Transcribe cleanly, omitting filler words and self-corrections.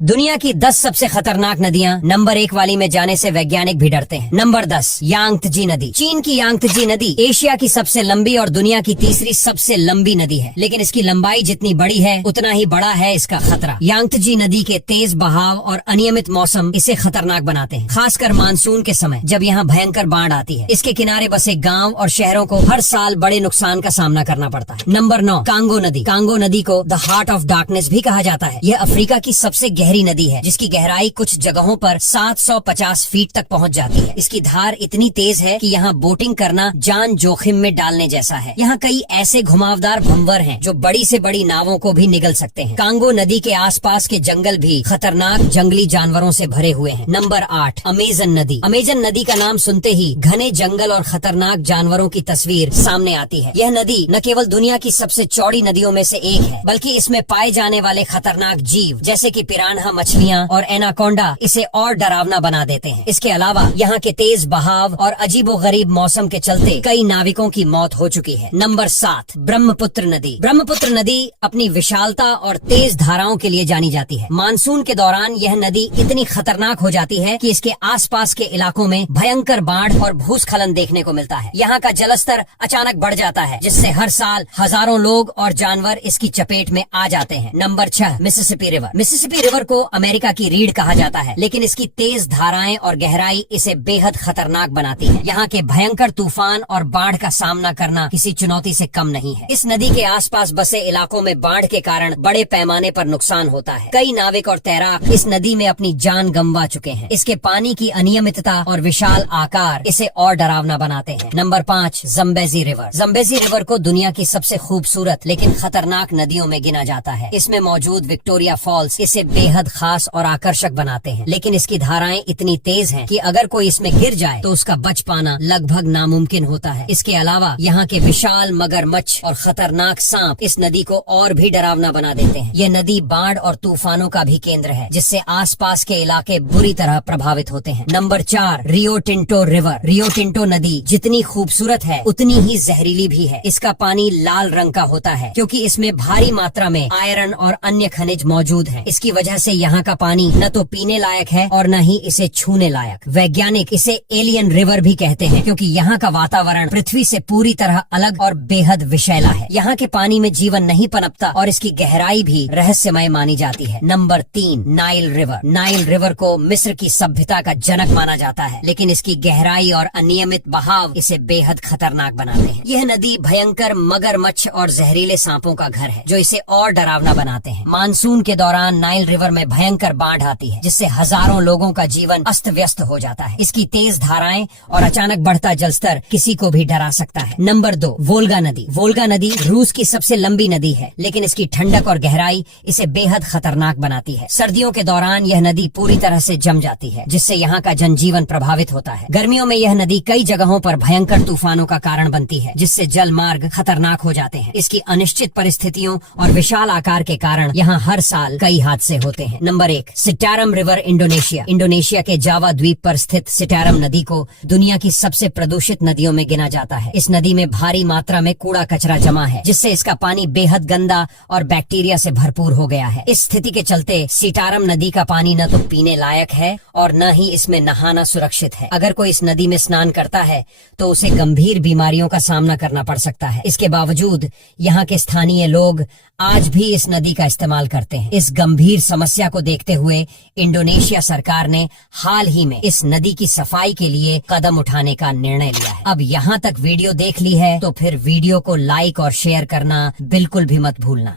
दुनिया की 10 सबसे खतरनाक नदियां नंबर 1 वाली में जाने से वैज्ञानिक भी डरते हैं। नंबर 10 यांगत्जी नदी। चीन की यांगत्जी नदी एशिया की सबसे लंबी और दुनिया की तीसरी सबसे लंबी नदी है, लेकिन इसकी लंबाई जितनी बड़ी है उतना ही बड़ा है इसका खतरा। यांगत्जी नदी के तेज बहाव और अनियमित मौसम इसे खतरनाक बनाते हैं, खासकर मानसून के समय जब यहाँ भयंकर बाढ़ आती है। इसके किनारे बसे गाँव और शहरों को हर साल बड़े नुकसान का सामना करना पड़ता है। नंबर 9 कांगो नदी। कांगो नदी को द हार्ट ऑफ डार्कनेस भी कहा जाता है। यह अफ्रीका की सबसे गहरी नदी है, जिसकी गहराई कुछ जगहों पर 750 फीट तक पहुंच जाती है। इसकी धार इतनी तेज है कि यहाँ बोटिंग करना जान जोखिम में डालने जैसा है। यहाँ कई ऐसे घुमावदार भंवर हैं जो बड़ी से बड़ी नावों को भी निगल सकते हैं। कांगो नदी के आसपास के जंगल भी खतरनाक जंगली जानवरों से भरे हुए हैं। नंबर 8 अमेजन नदी। अमेजन नदी का नाम सुनते ही घने जंगल और खतरनाक जानवरों की तस्वीर सामने आती है। यह नदी न केवल दुनिया की सबसे चौड़ी नदियों में से एक है, बल्कि इसमें पाए जाने वाले खतरनाक जीव जैसे कि पिरान्हा मछलियाँ और एनाकोंडा इसे और डरावना बना देते हैं। इसके अलावा यहाँ के तेज बहाव और अजीबोगरीब मौसम के चलते कई नाविकों की मौत हो चुकी है। नंबर 7 ब्रह्मपुत्र नदी। ब्रह्मपुत्र नदी अपनी विशालता और तेज धाराओं के लिए जानी जाती है। मानसून के दौरान यह नदी इतनी खतरनाक हो जाती है कि इसके आसपास के इलाकों में भयंकर बाढ़ और भूस्खलन देखने को मिलता है। यहाँ का जलस्तर अचानक बढ़ जाता है, जिससे हर साल हजारों लोग और जानवर इसकी चपेट में आ जाते हैं। Number 6 Mississippi river. Mississippi river को अमेरिका की रीढ़ कहा जाता है, लेकिन इसकी तेज धाराएं और गहराई इसे बेहद खतरनाक बनाती है। यहाँ के भयंकर तूफान और बाढ़ का सामना करना किसी चुनौती से कम नहीं है। इस नदी के आसपास बसे इलाकों में बाढ़ के कारण बड़े पैमाने पर नुकसान होता है। कई नाविक और तैराक इस नदी में अपनी जान गंवा चुके हैं। इसके पानी की अनियमितता और विशाल आकार इसे और डरावना बनाते हैं। Number 5 Zambezi river. Zambezi river को दुनिया की सबसे खूबसूरत लेकिन खतरनाक नदियों में गिना जाता है। इसमें मौजूद विक्टोरिया फॉल्स इसे बेहद खास और आकर्षक बनाते हैं, लेकिन इसकी धाराएं इतनी तेज हैं कि अगर कोई इसमें गिर जाए तो उसका बच पाना लगभग नामुमकिन होता है। इसके अलावा यहाँ के विशाल मगरमच्छ और खतरनाक सांप इस नदी को और भी डरावना बना देते हैं। यह नदी बाढ़ और तूफानों का भी केंद्र है, जिससे आसपास के इलाके बुरी तरह प्रभावित होते हैं। Number 4 Rio Tinto river. Rio Tinto नदी जितनी खूबसूरत है उतनी ही जहरीली भी है। इसका पानी लाल रंग का होता है क्योंकि इसमें भारी मात्रा में आयरन और अन्य खनिज मौजूद है। इसकी वजह से यहाँ का पानी न तो पीने लायक है और न ही इसे छूने लायक। वैज्ञानिक इसे एलियन रिवर भी कहते हैं, क्योंकि यहाँ का वातावरण पृथ्वी से पूरी तरह अलग और बेहद विषैला है। यहाँ के पानी में जीवन नहीं पनपता और इसकी गहराई भी रहस्यमय मानी जाती है। Number 3 Nile river. Nile river को मिस्र की सभ्यता का जनक माना जाता है, लेकिन इसकी गहराई और अनियमित बहाव इसे बेहद खतरनाक बनाते हैं। यह नदी भयंकर मगरमच्छ और जहरीले सांपों का घर है, जो इसे और डरावना बनाते हैं। मानसून के दौरान नाइल रिवर में भयंकर बाढ़ आती है, जिससे हजारों लोगों का जीवन अस्त व्यस्त हो जाता है। इसकी तेज धाराएं और अचानक बढ़ता जलस्तर किसी को भी डरा सकता है। नंबर 2 वोल्गा नदी। वोल्गा नदी रूस की सबसे लंबी नदी है, लेकिन इसकी ठंडक और गहराई इसे बेहद खतरनाक बनाती है। सर्दियों के दौरान यह नदी पूरी तरह से जम जाती है, जिससे यहाँ का जनजीवन प्रभावित होता है। गर्मियों में यह नदी कई जगहों पर भयंकर तूफानों का कारण बनती है, जिससे जल मार्ग खतरनाक हो जाते हैं। इसकी अनिश्चित परिस्थितियों और विशाल आकार के कारण यहाँ हर साल कई हादसे होते हैं। Number 1 Citarum river Indonesia. Indonesia के जावा द्वीप पर स्थित सिटारम नदी को दुनिया की सबसे प्रदूषित नदियों में गिना जाता है। इस नदी में भारी मात्रा में कूड़ा कचरा जमा है, जिससे इसका पानी बेहद गंदा और बैक्टीरिया से भरपूर हो गया है। इस स्थिति के चलते सिटारम नदी का पानी न तो पीने लायक है और न ही इसमें नहाना सुरक्षित है। अगर कोई इस नदी में स्नान करता है तो उसे गंभीर बीमारियों का सामना करना पड़ सकता है। इसके बावजूद यहाँ के स्थानीय लोग आज भी इस नदी का इस्तेमाल करते हैं। इस गंभीर समस्या को देखते हुए इंडोनेशिया सरकार ने हाल ही में इस नदी की सफाई के लिए कदम उठाने का निर्णय लिया है। अब यहाँ तक वीडियो देख ली है तो फिर वीडियो को लाइक और शेयर करना बिल्कुल भी मत भूलना।